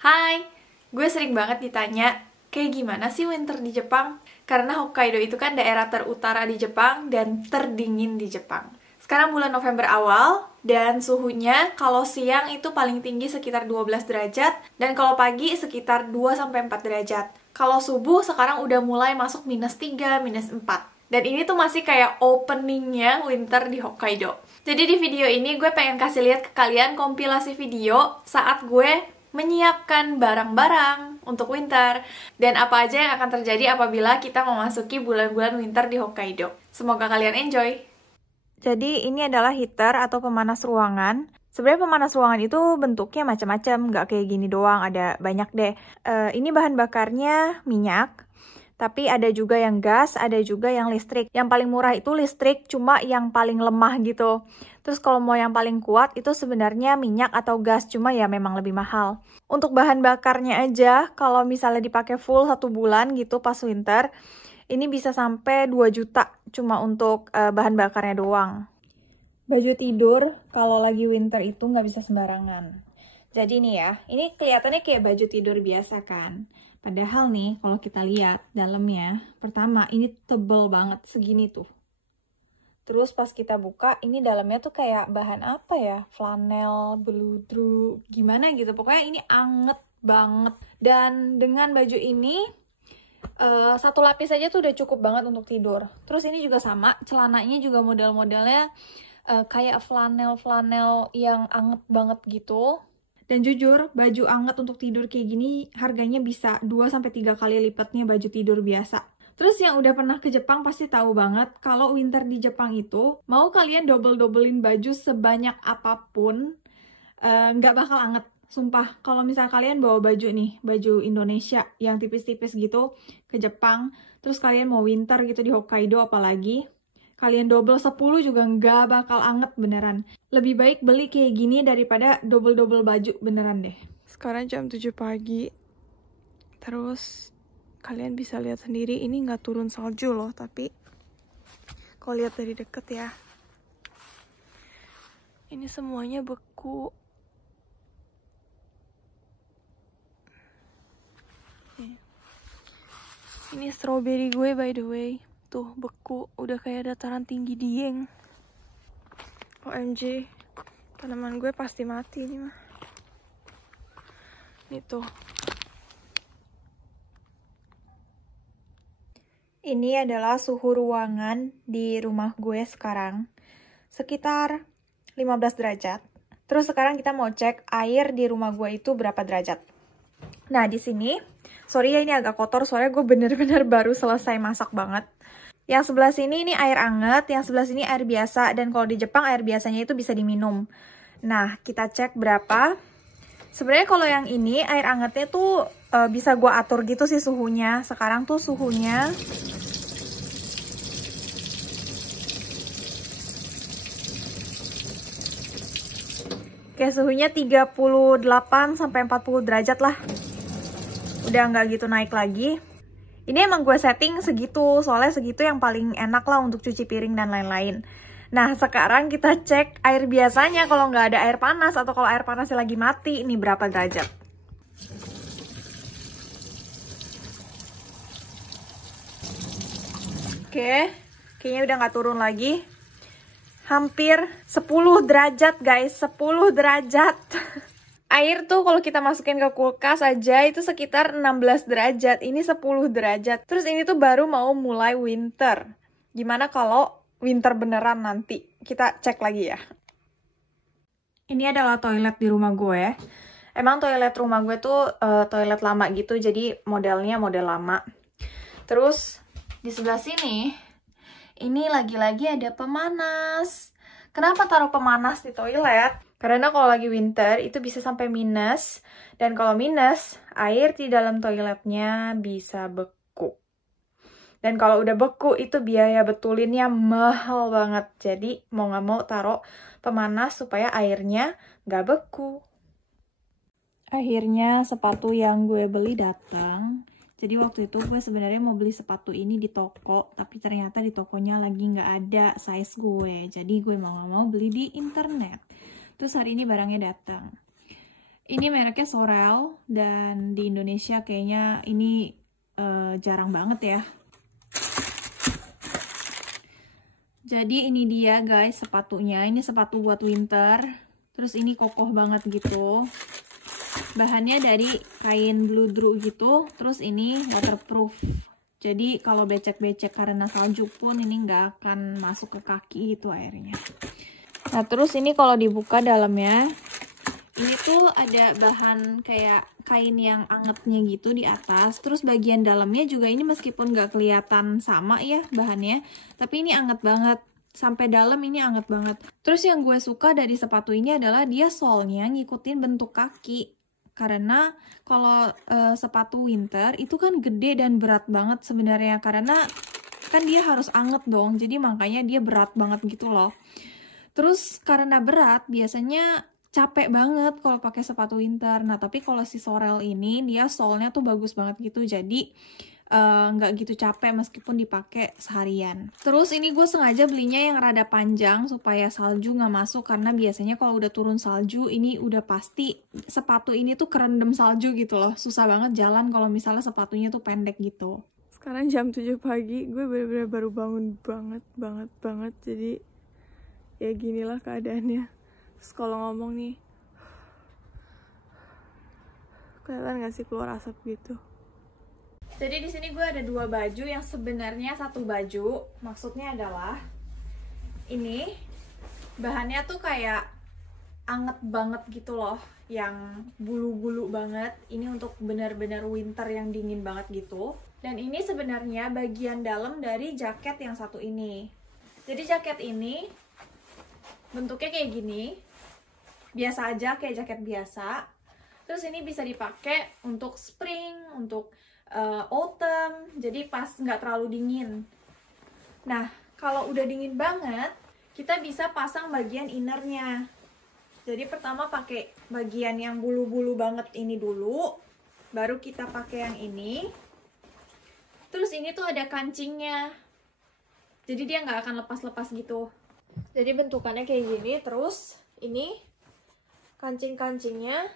Hai, gue sering banget ditanya, kayak gimana sih winter di Jepang? Karena Hokkaido itu kan daerah terutara di Jepang dan terdingin di Jepang. Sekarang bulan November awal, dan suhunya kalau siang itu paling tinggi sekitar 12 derajat, dan kalau pagi sekitar 2-4 derajat. Kalau subuh sekarang udah mulai masuk -3, -4. Dan ini tuh masih kayak openingnya winter di Hokkaido. Jadi di video ini gue pengen kasih lihat ke kalian kompilasi video saat gue menyiapkan barang-barang untuk winter dan apa aja yang akan terjadi apabila kita memasuki bulan-bulan winter di Hokkaido. Semoga kalian enjoy. Jadi ini adalah heater atau pemanas ruangan. Sebenarnya pemanas ruangan itu bentuknya macam-macam, nggak kayak gini doang, ada banyak deh. Ini bahan bakarnya minyak. Tapi ada juga yang gas, ada juga yang listrik. Yang paling murah itu listrik, cuma yang paling lemah gitu. Terus kalau mau yang paling kuat itu sebenarnya minyak atau gas, cuma ya memang lebih mahal. Untuk bahan bakarnya aja, kalau misalnya dipakai full 1 bulan gitu pas winter, ini bisa sampai 2 juta cuma untuk bahan bakarnya doang. Baju tidur kalau lagi winter itu nggak bisa sembarangan. Jadi nih ya, ini kelihatannya kayak baju tidur biasa kan? Padahal nih, kalau kita lihat dalamnya, pertama ini tebel banget, segini tuh. Terus pas kita buka, ini dalamnya tuh kayak bahan apa ya? Flanel, beludru, gimana gitu. Pokoknya ini anget banget. Dan dengan baju ini, satu lapis aja tuh udah cukup banget untuk tidur. Terus ini juga sama, celananya juga model-modelnya kayak flanel-flanel yang anget banget gitu. Dan jujur, baju anget untuk tidur kayak gini harganya bisa 2-3 kali lipatnya baju tidur biasa. Terus yang udah pernah ke Jepang pasti tahu banget kalau winter di Jepang itu mau kalian double-doublein baju sebanyak apapun nggak bakal anget. Sumpah, kalau misal kalian bawa baju nih, baju Indonesia yang tipis-tipis gitu ke Jepang, terus kalian mau winter gitu di Hokkaido apalagi, kalian double 10 juga nggak bakal anget beneran. Lebih baik beli kayak gini daripada double-double baju beneran deh. Sekarang jam 7 pagi. Terus kalian bisa lihat sendiri ini nggak turun salju loh, tapi kalau lihat dari deket ya, ini semuanya beku. Ini strawberry gue by the way. Tuh beku, udah kayak dataran tinggi Dieng. OMG, tanaman gue pasti mati nih mah. Nih tuh. Ini adalah suhu ruangan di rumah gue sekarang. Sekitar 15 derajat. Terus sekarang kita mau cek air di rumah gue itu berapa derajat. Nah di sini, sorry ya ini agak kotor soalnya gue bener-bener baru selesai masak banget. Yang sebelah sini ini air anget, yang sebelah sini air biasa, dan kalau di Jepang air biasanya itu bisa diminum. Nah, kita cek berapa. Sebenarnya kalau yang ini air angetnya tuh bisa gue atur gitu sih suhunya. Sekarang tuh suhunya kayak suhunya 38-40 derajat lah. Udah nggak gitu naik lagi. Ini emang gue setting segitu, soalnya segitu yang paling enak lah untuk cuci piring dan lain-lain. Nah, sekarang kita cek air biasanya kalau nggak ada air panas atau kalau air panasnya lagi mati, ini berapa derajat. Oke, kayaknya udah nggak turun lagi. Hampir 10 derajat guys, 10 derajat. Air tuh kalau kita masukin ke kulkas aja itu sekitar 16 derajat. Ini 10 derajat. Terus ini tuh baru mau mulai winter. Gimana kalau winter beneran nanti? Kita cek lagi ya. Ini adalah toilet di rumah gue. Emang toilet rumah gue tuh toilet lama gitu. Jadi modelnya model lama. Terus di sebelah sini, ini lagi-lagi ada pemanas. Kenapa taruh pemanas di toilet? Karena kalau lagi winter itu bisa sampai minus. Dan kalau minus, air di dalam toiletnya bisa beku. Dan kalau udah beku itu biaya betulinnya mahal banget. Jadi mau nggak mau taruh pemanas supaya airnya nggak beku. Akhirnya sepatu yang gue beli datang. Jadi waktu itu gue sebenarnya mau beli sepatu ini di toko, tapi ternyata di tokonya lagi nggak ada size gue. Jadi gue mau nggak mau beli di internet. Terus hari ini barangnya datang. Ini mereknya Sorel, dan di Indonesia kayaknya ini jarang banget ya. Jadi ini dia guys sepatunya. Ini sepatu buat winter. Terus ini kokoh banget gitu. Bahannya dari kain bludru gitu. Terus ini waterproof. Jadi kalau becek-becek karena salju pun ini nggak akan masuk ke kaki gitu airnya. Nah terus ini kalau dibuka dalamnya, ini tuh ada bahan kayak kain yang angetnya gitu di atas. Terus bagian dalamnya juga ini meskipun nggak kelihatan sama ya bahannya, tapi ini anget banget. Sampai dalam ini anget banget. Terus yang gue suka dari sepatu ini adalah dia solnya ngikutin bentuk kaki. Karena kalau sepatu winter itu kan gede dan berat banget sebenarnya. Karena kan dia harus anget dong, jadi makanya dia berat banget gitu loh. Terus karena berat biasanya capek banget kalau pakai sepatu winter. Nah, tapi kalau si Sorel ini dia solnya tuh bagus banget gitu. Jadi nggak gitu capek meskipun dipakai seharian. Terus ini gue sengaja belinya yang rada panjang supaya salju nggak masuk. Karena biasanya kalau udah turun salju ini udah pasti sepatu ini tuh kerendam salju gitu loh. Susah banget jalan kalau misalnya sepatunya tuh pendek gitu. Sekarang jam 7 pagi, gue bener-bener baru bangun banget. Jadi ya ginilah keadaannya. Terus kalau ngomong nih, kelihatan gak sih keluar asap gitu. Jadi di sini gue ada dua baju yang sebenarnya satu baju. Maksudnya adalah ini bahannya tuh kayak anget banget gitu loh, yang bulu-bulu banget. Ini untuk benar-benar winter yang dingin banget gitu. Dan ini sebenarnya bagian dalam dari jaket yang satu ini. Jadi jaket ini bentuknya kayak gini. Biasa aja kayak jaket biasa. Terus ini bisa dipakai untuk spring, untuk autumn, jadi pas nggak terlalu dingin. Nah, kalau udah dingin banget, kita bisa pasang bagian innernya. Jadi pertama pakai bagian yang bulu-bulu banget ini dulu, baru kita pakai yang ini. Terus ini tuh ada kancingnya, jadi dia nggak akan lepas-lepas gitu. Jadi bentukannya kayak gini. Terus ini kancing-kancingnya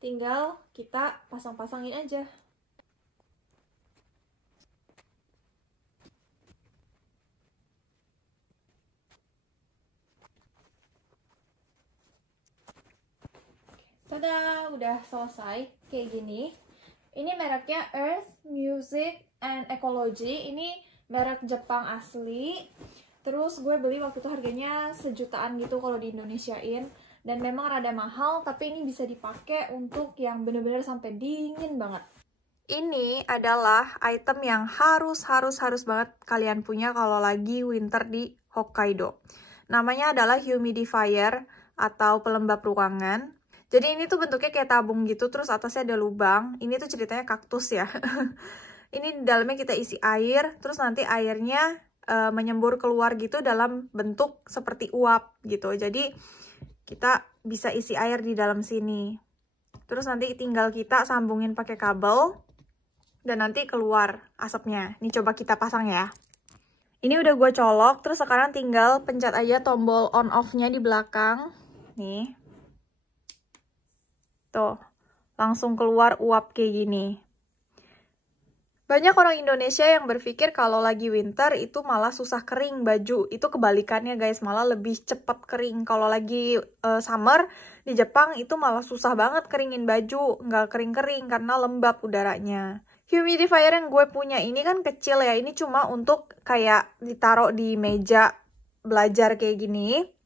tinggal kita pasang-pasangin aja. Tada, udah selesai kayak gini. Ini mereknya Earth, Music, and Ecology. Ini merek Jepang asli. Terus gue beli waktu itu harganya sejutaan gitu kalau di Indonesiain. Dan memang rada mahal, tapi ini bisa dipakai untuk yang bener-bener sampai dingin banget. Ini adalah item yang harus banget kalian punya kalau lagi winter di Hokkaido. Namanya adalah humidifier atau pelembab ruangan. Jadi ini tuh bentuknya kayak tabung gitu, terus atasnya ada lubang. Ini tuh ceritanya kaktus ya. Ini di dalamnya kita isi air, terus nanti airnya menyembur keluar gitu dalam bentuk seperti uap gitu. Jadi kita bisa isi air di dalam sini. Terus nanti tinggal kita sambungin pakai kabel, dan nanti keluar asapnya. Ini coba kita pasang ya. Ini udah gue colok, terus sekarang tinggal pencet aja tombol on off-nya di belakang. Nih. Tuh, langsung keluar uap kayak gini. Banyak orang Indonesia yang berpikir kalau lagi winter itu malah susah kering baju. Itu kebalikannya guys, malah lebih cepat kering. Kalau lagi summer di Jepang itu malah susah banget keringin baju. Nggak kering-kering karena lembab udaranya. Humidifier yang gue punya ini kan kecil ya. Ini cuma untuk kayak ditaruh di meja belajar kayak gini.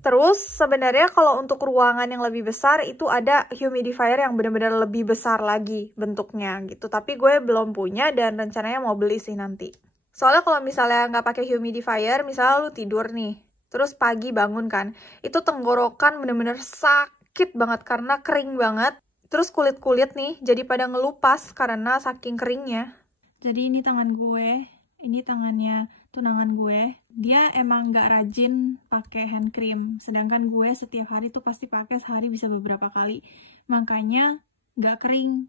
Terus sebenarnya kalau untuk ruangan yang lebih besar itu ada humidifier yang benar-benar lebih besar lagi bentuknya gitu. Tapi gue belum punya dan rencananya mau beli sih nanti. Soalnya kalau misalnya nggak pakai humidifier, misalnya lu tidur nih, terus pagi bangun kan, itu tenggorokan bener-bener sakit banget karena kering banget. Terus kulit-kulit nih jadi pada ngelupas karena saking keringnya. Jadi ini tangan gue, ini tangannya tunangan gue, dia emang nggak rajin pakai hand cream, sedangkan gue setiap hari tuh pasti pakai, sehari bisa beberapa kali, makanya nggak kering.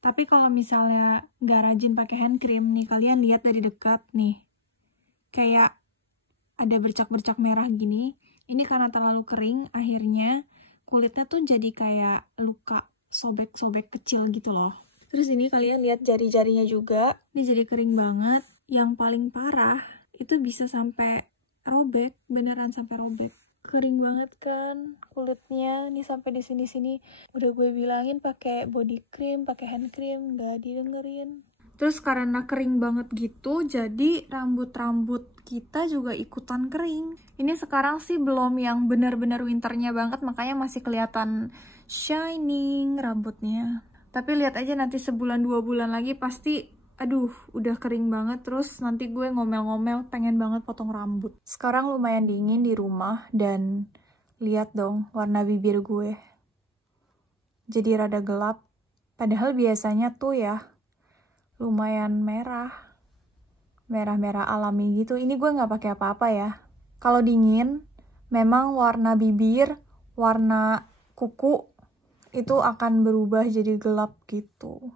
Tapi kalau misalnya nggak rajin pakai hand cream nih, kalian lihat dari dekat nih, kayak ada bercak-bercak merah gini. Ini karena terlalu kering, akhirnya kulitnya tuh jadi kayak luka sobek-sobek kecil gitu loh. Terus ini kalian lihat jari-jarinya juga, ini jadi kering banget. Yang paling parah itu bisa sampai robek, beneran sampai robek. Kering banget kan kulitnya, nih sampai di sini-sini. Udah gue bilangin pakai body cream, pakai hand cream, nggak didengerin. Terus karena kering banget gitu, jadi rambut-rambut kita juga ikutan kering. Ini sekarang sih belum yang benar-benar winternya banget, makanya masih kelihatan shining rambutnya. Tapi lihat aja nanti sebulan 2 bulan lagi pasti, aduh, udah kering banget. Terus nanti gue ngomel-ngomel pengen banget potong rambut. Sekarang lumayan dingin di rumah dan lihat dong warna bibir gue. Jadi rada gelap. Padahal biasanya tuh ya lumayan merah-merah alami gitu. Ini gue nggak pakai apa-apa ya. Kalau dingin, memang warna bibir, warna kuku itu akan berubah jadi gelap gitu.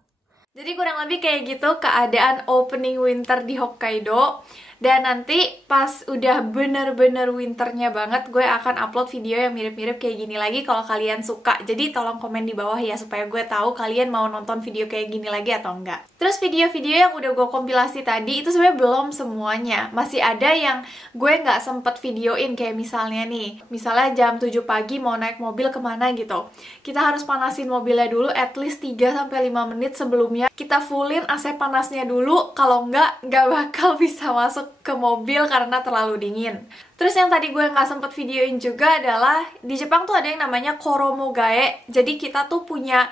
Jadi kurang lebih kayak gitu keadaan opening winter di Hokkaido. Dan nanti pas udah bener-bener winternya banget, gue akan upload video yang mirip-mirip kayak gini lagi kalau kalian suka. Jadi tolong komen di bawah ya, supaya gue tahu kalian mau nonton video kayak gini lagi atau enggak. Terus video-video yang udah gue kompilasi tadi, itu sebenarnya belum semuanya. Masih ada yang gue nggak sempet videoin, kayak misalnya nih. Misalnya jam 7 pagi mau naik mobil kemana gitu. Kita harus panasin mobilnya dulu at least 3-5 menit sebelumnya. Kita fullin AC panasnya dulu, kalau nggak bakal bisa masuk ke mobil karena terlalu dingin. Terus yang tadi gue nggak sempet videoin juga adalah di Jepang tuh ada yang namanya koromogae. Jadi kita tuh punya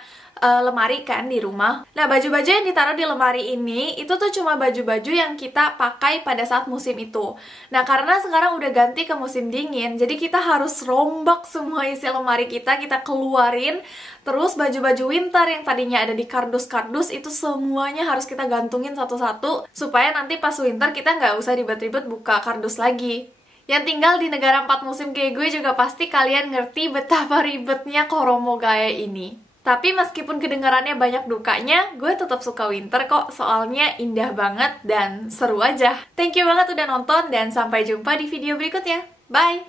lemari kan di rumah. Nah, baju-baju yang ditaruh di lemari ini itu tuh cuma baju-baju yang kita pakai pada saat musim itu. Nah, karena sekarang udah ganti ke musim dingin, jadi kita harus rombak semua isi lemari kita keluarin. Terus baju-baju winter yang tadinya ada di kardus-kardus itu semuanya harus kita gantungin satu-satu supaya nanti pas winter kita nggak usah ribet-ribet buka kardus lagi. Yang tinggal di negara 4 musim kayak gue juga pasti kalian ngerti betapa ribetnya koromogae ini. Tapi meskipun kedengarannya banyak dukanya, gue tetap suka winter kok, soalnya indah banget dan seru aja. Thank you banget udah nonton dan sampai jumpa di video berikutnya. Bye!